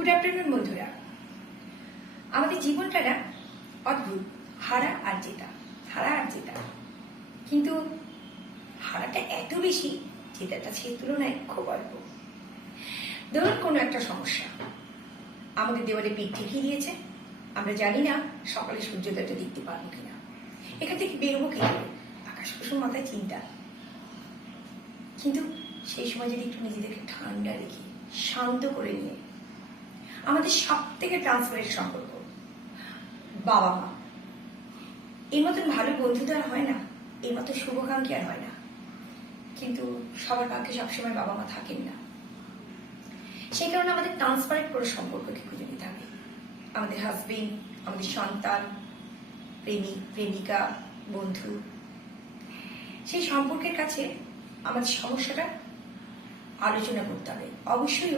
Good afternoon বন্ধুরা। আমাদের জীবনটা না অদ্ভুত, হারা আর জেতা, হারা আর জেতা। কিন্তু হারাটা এত বেশি, জেতাটা সেই তুলনায় খুব অল্প। ধরুন কোনো একটা সমস্যা আমাদের দেওয়ালে পিঠ ঠেকিয়ে দিয়েছে, আমরা জানি না সকালে সূর্যোদয়টা দেখতে পারবো কিনা, এখান থেকে বেরোবো কিভাবে, আকাশ কুসুম মাথায় চিন্তা। কিন্তু সেই সময় যদি একটু নিজেদেরকে ঠান্ডা রেখে শান্ত করে নিয়ে, আমাদের সব থেকে ট্রান্সপারেন্ট সম্পর্ক বাবা মা, এর মতন ভালো বন্ধু তো আর হয় না, এর মতো শুভকাঙ্ক্ষী আর হয় না। কিন্তু সবার ভাগ্যে সবসময় বাবা মা থাকেন না, সেই কারণে আমাদের ট্রান্সপারেন্ট করে সম্পর্ককে খুঁজে নিতে হবে। আমাদের হাজবেন্ড, আমাদের সন্তান, প্রেমিক প্রেমিকা, বন্ধু, সেই সম্পর্কের কাছে আমাদের সমস্যাটা আলোচনা করতে হবে। অবশ্যই